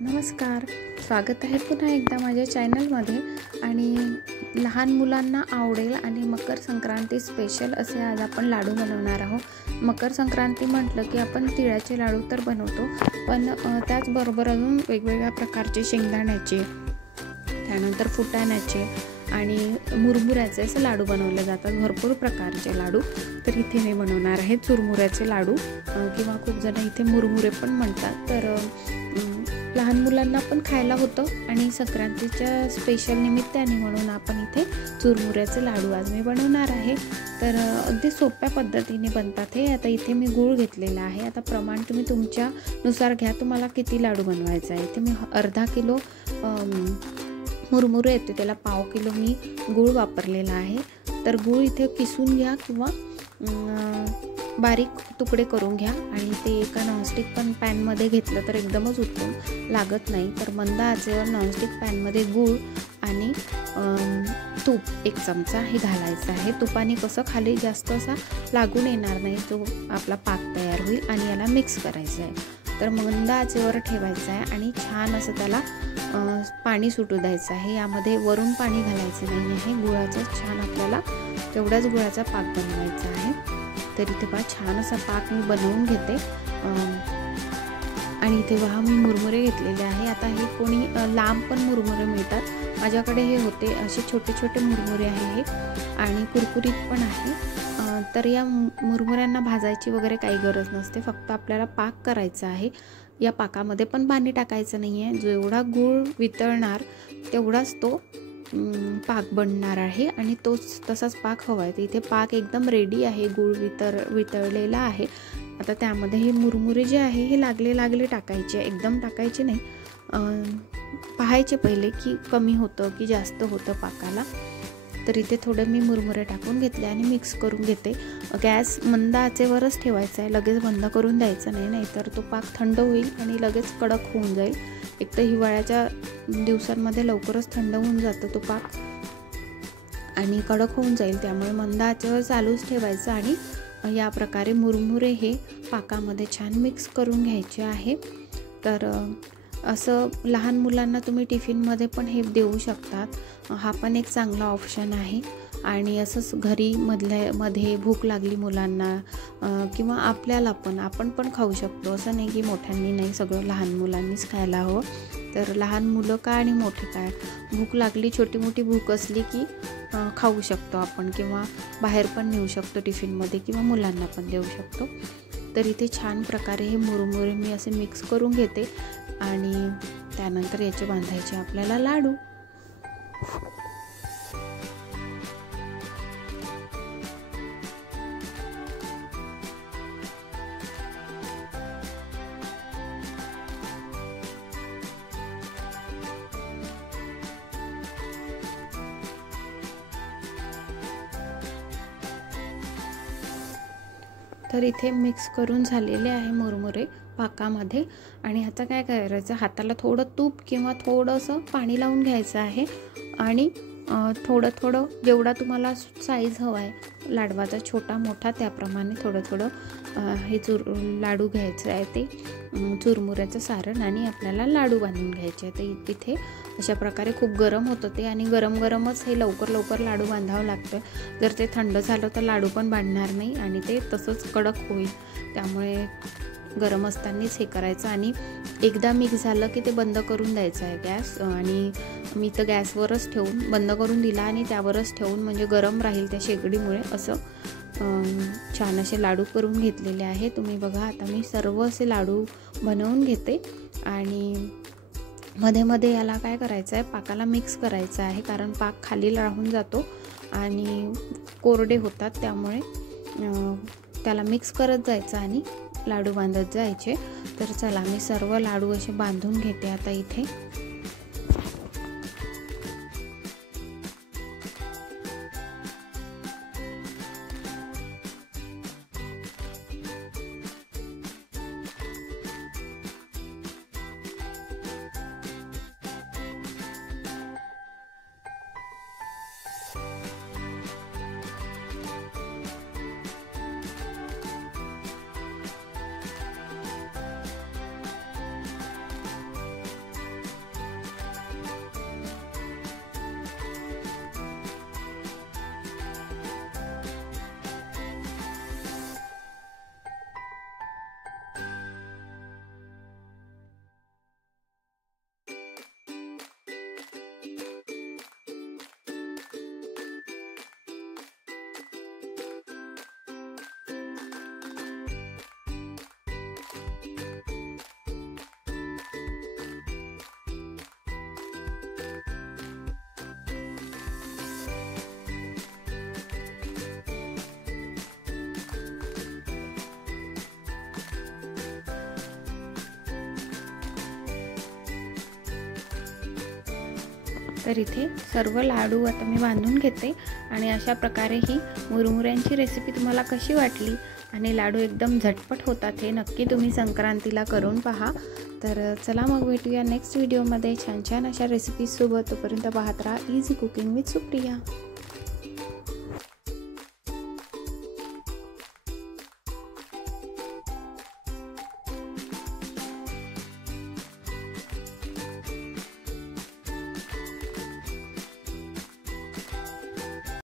नमस्कार, स्वागत आहे पुन्हा एकदा माझ्या चॅनलमध्ये. आणि लहान मुलांना आवडेल आणि मकर संक्रांती स्पेशल असे आज आपण लाडू बनवणार आहोत. मकर संक्रांती म्हटलं की आपण तिळाचे लाडू तर बनवतो, पण त्याचबरोबर अजून वेगवेगळ्या प्रकारचे शेंगदाण्याचे, त्यानंतर फुटाण्याचे आणि मुरमुऱ्याचे असे लाडू बनवले जातात. भरपूर प्रकारचे लाडू. तर इथे मी बनवणार आहे चुरमुऱ्याचे लाडू, किंवा खूप जण इथे मुरमुरे पण म्हणतात. तर लहान मुलांना पण खायला होतं आणि संक्रांतीच्या स्पेशल निमित्ताने म्हणून आपण इथे चुरमुऱ्याचे लाडू आज मी बनवणार आहे. तर अगदी सोप्या पद्धतीने बनतात हे. आता इथे मी गूळ घेतलेला आहे. आता प्रमाण तुम्ही तुमच्यानुसार घ्या, तुम्हाला किती लाडू बनवायचा आहे. इथे मी अर्धा किलो मुरमुरे येते, त्याला पाव किलो मी गूळ वापरलेला आहे. तर गूळ इथे किसून घ्या किंवा बारीक तुकडे करून घ्या. आणि ते एका नॉनस्टिक पॅनमध्ये घेतलं तर एकदमच उत्तम, लागत नाही. तर मंद आचेवर नॉनस्टिक पॅनमध्ये गूळ आणि तूप 1 चमचा हे घालायचं आहे. तुपाने कसं खाली जास्त असा लागून येणार नाही, जो आपला पाक तयार होईल. आणि याला मिक्स करायचं आहे. तर मंद आचेवर ठेवायचं आहे आणि छान असं त्याला पाणी सुटू द्यायचं आहे. यामध्ये वरून पाणी घालायचं नाही आहे. गुळाचं छान आपल्याला तेवढाच गुळाचा पाक बनवायचा आहे. तर इथे पहा छान असा पाक मी बनवून घेते. आणि इथे पहा मी मुरमुरे घेतलेले आहे. आता हे कोणी लांब पण मुरमुरे मिळतात, माझ्याकडे हे होते असे छोटे छोटे मुरमुरे आहे हे, आणि कुरकुरीत पण आहे. तर या मुरमुऱ्यांना भाजायची वगैरे काही गरज नसते, फक्त आपल्याला पाक करायचा आहे. या पाकामध्ये पण पाणी टाकायचं नाही आहे. जेवढा गूळ वितळणार तेवढाच तो पाक बनणार आहे आणि तोच तसाच पाक हवा आहे. इथे पाक एकदम रेडी आहे, गूळ वितळलेला आहे. आता त्यामध्ये हे मुरमुरे जे आहे हे लागले टाकायचे, एकदम टाकायचे नाही. पाहायचे पहिले की कमी होतं की जास्त होतं पाकाला. तर इथे थोडं मी मुरमुरे टाकून घेतले आणि मिक्स करून घेते. गॅस मंद आचेवरच ठेवायचा आहे, लगेच बंद करून द्यायचं नाही, नाहीतर तो पाक थंड होईल आणि लगेच कडक होऊन जाईल. एक तर हिवाळ्याच्या दिवसांमध्ये लवकरच थंड होऊन जातं तो पाक आणि कडक होऊन जाईल. त्यामुळे मंद आचेवर चालूच ठेवायचं आणि या प्रकारे मुरमुरे हे पाकामध्ये छान मिक्स करून घ्यायचे आहे. तर असं लहान मुलांना तुम्ही टिफिनमध्ये पण हे देऊ शकतात. हा पण एक चांगला ऑप्शन आहे. आणि असंच घरी मध्ये भूक लागली मुलांना किंवा आपल्याला पण, आपण पण खाऊ शकतो. असं नाही की मोठ्यांनी नाही, सगळं लहान मुलांनीच खायला हवं. तर लहान मुलं काय आणि मोठे काय, भूक लागली, छोटी मोठी भूक असली की खाऊ शकतो आपण, किंवा बाहेर पण नेऊ शकतो टिफिनमध्ये, किंवा मुलांना पण देऊ शकतो. तर इथे छान प्रकारे हे मुरमुरे मी असे मिक्स करून घेते आणि त्यानंतर याचे बांधायचे आपल्याला लाडू. तर इथे मिक्स करून झालेले आहे मुरमुरे पाकामध्ये. आणि आता काय करायचं, हाताला थोडं तूप किंवा थोडंसं पाणी लावून घ्यायचं आहे आणि थोडं जेवढा तुम्हाला साईज हवा आहे लाडवाचा, छोटा मोठा, त्याप्रमाणे थोडं हे लाडू घ्यायचं आहे, ते चुरमुऱ्याचं सारण, आणि आपल्याला लाडू बांधून घ्यायचे आहे. तर तिथे अशा प्रकारे खूप गरम होतं ते, आणि गरमच हे लवकर लाडू बांधावं लागतं. जर ते थंड झालं तर लाडू पण बांधणार नाही आणि ते तसंच कडक होईल. त्यामुळे गरम असतानाच हे करायचं. आणि एकदा मिक्स झालं की ते बंद करून द्यायचं आहे गॅस. आणि मी तर गॅसवरच ठेवून बंद करून दिला आणि त्यावरच ठेवून, म्हणजे गरम राहील त्या शेगडीमुळे. असं छान असे लाडू करून घेतलेले आहे. तुम्ही बघा, आता मी सर्व असे लाडू बनवून घेते. आणि मध्ये याला काय करायचं आहे, पाकाला मिक्स करायचं आहे, कारण पाक खाली राहून जातो आणि कोरडे होतात. त्यामुळे त्याला मिक्स करत जायचं आणि लाडू बांधत जायचे. तर चला, मी सर्व लाडू असे बांधून घेते आता इथे. तर इथे सर्व लाडू आता मी बांधून घेते आणि अशा प्रकारे ही मुरमुऱ्यांची रेसिपी तुम्हाला कशी वाटली आणि लाडू एकदम झटपट होतात हे नक्की तुम्ही संक्रांतीला करून पहा। तर चला मग भेटूया नेक्स्ट व्हिडिओमध्ये छान छान अशा रेसिपीजसोबत। तोपर्यंत पाहत राहा इझी कुकिंग विथ सुप्रिया।